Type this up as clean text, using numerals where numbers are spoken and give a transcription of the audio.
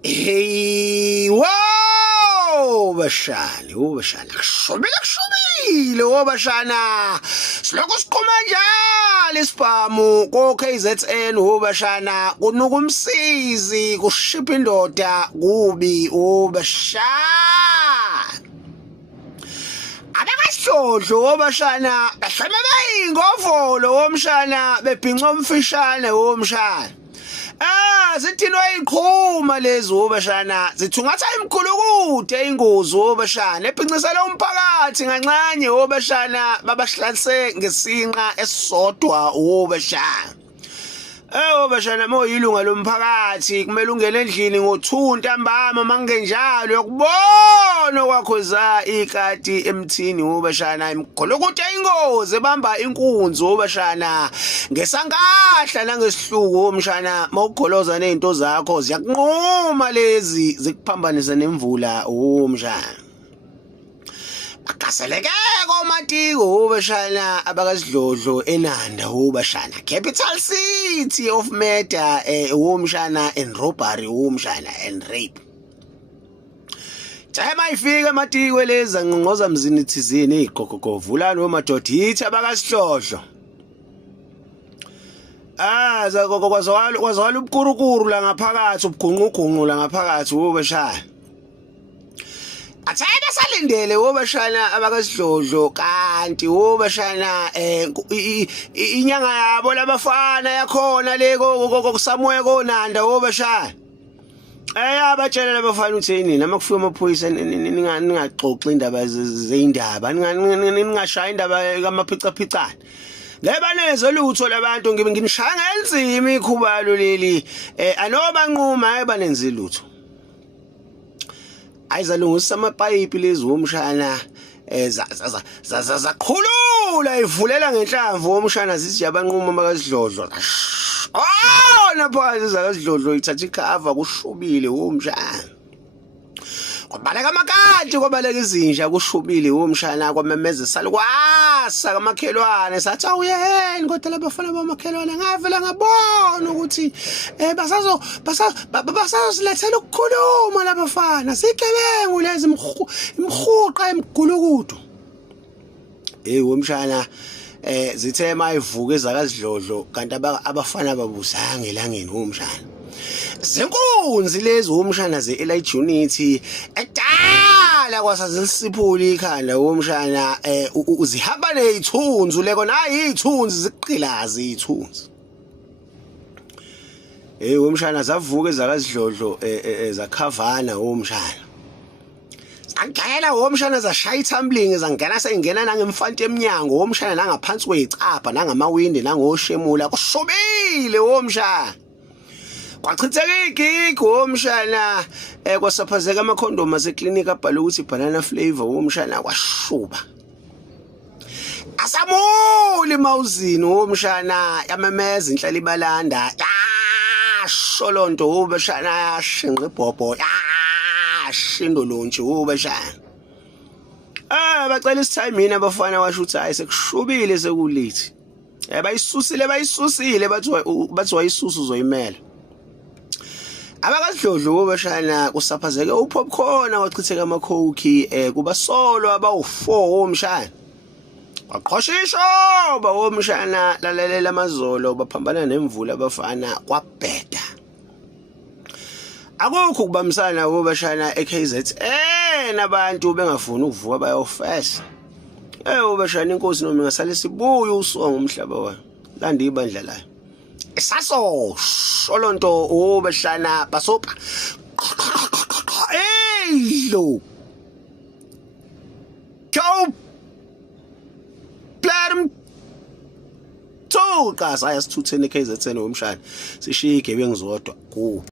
Hey, wow, bashani, kushubile bashana. Siloko siqhuma njalo isibhamu ko KZN bashana, kunuka umsizi kushipha indoda kubi bashana. Abakasihlodlo bashana, bahlame bayingovolo womshana, bebhinca umfishane womshana. Zithino iqhuma lezi bashana, zithungatha imkhulukude ingozi bashana, ephincisela umphakathi ngancane bashana, babahlalise ngesinqa esisodwa bashana. Bashana moyilunga lomphakathi kumele ungene endlini ngo2 ntambama mangenjalo yokubona kwakhoza ikati emthini bashana, imkhulukude ingozi ebamba inkunzi bashana, ngesankahla nangesihluku mshana, mawugoloza nezinto zakho ziyakunquma lezi zikuphambanisa nemvula mshana. Akaseleke komatiko bashana abakasidlodlo eNanda bashana, capital city of murder mshana and robbery mshana and rape. Tema ifika matiko leza ngqonqoza mzini thizini iqoqoqo vulani wemadoda yithi abakasidlodlo. Kwazwala ubukurukuru la ngaphakathi, ubugungqugungqu la ngaphakathi bashana. Athena salindele bashana abakasidlodlo kanti bashana inyanga yabo labafana yakhona leko kusamuye koNanda bashana. Abatshela labafana uthini nama kufika amaphoyisa ningaxoxi indaba zeindaba, ningashaya indaba kamaphica phicana. Ngeba nezo lutho labantu nginishaya ngenzima ikhubalo leli anoba nquma ayibanenzi lutho. Ayizalungisa amapayipi lezi womshana zaqhulula ivulela ngenhlamvu womshana zithi yabanquma bakasidlodlo. Naphansi zakasidlodlo ithatha ikhava kushubile womshana. Kwabaleka amakati kwabaleka izinja kushubile womshana, kwamemeza salukwasa kamakhelwane sathi awuyeni kodwa labafana bamakhelwane ngavela ngabona ukuthi basazilethela ukukhuluma labafana sigebengu lezi imhuqa emgulukudu. Womshana zithe mayivuka ezakasidlodlo kanti abafana babuzanga elangeni womshana. Zenkunzi lezi womshana ze-Elite Unity edala kwasazilisiphula ikhanda womshana, uzihamba nezithunzi leko nayi izithunzi ziqilazi izithunzi. Womshana zavuka ezakasidlodlo zakhavana womshana. Zangena womshana zashaya ithambling, zangena sengena nangemfanti eminyango womshana nangaphansi kwezicapha nangamawindi nangoshemula kushobile womshana. Kwachitheka igigi womshana, kwasaphazeka amakhondomu aseklinika abhala ukuthi banana flavor womshana kwashuba. Asamuli mawuzini womshana yamemeza inhlali balanda sholonto bashana yashinqa ibhobho yashindo lontshi bashana. Bacela isithayimini abafana washo ukuthi hayi sekushubile sekulithi. Bayisusile bathi wayisusa uzoyimela. Abakasidlodlo bashana kusaphazeke upopcorn wachitheka amakhoki kuba solo abawu4 womshana. Waqhoshisho womshana lalelela amazolo baphambana nemvula abafana kwabheda. Akukho kubamisana bashana eKZN abantu bengafuni ukuvuka bayofesa. Bashana inkosi noma ngasale sibuye usongo umhlaba wa landa ibandla la. Saso sholonto bashana basopa. Lo Go Platinum Tool guys ayasithuthene KZN womshana sishiye igebengu zodwa ku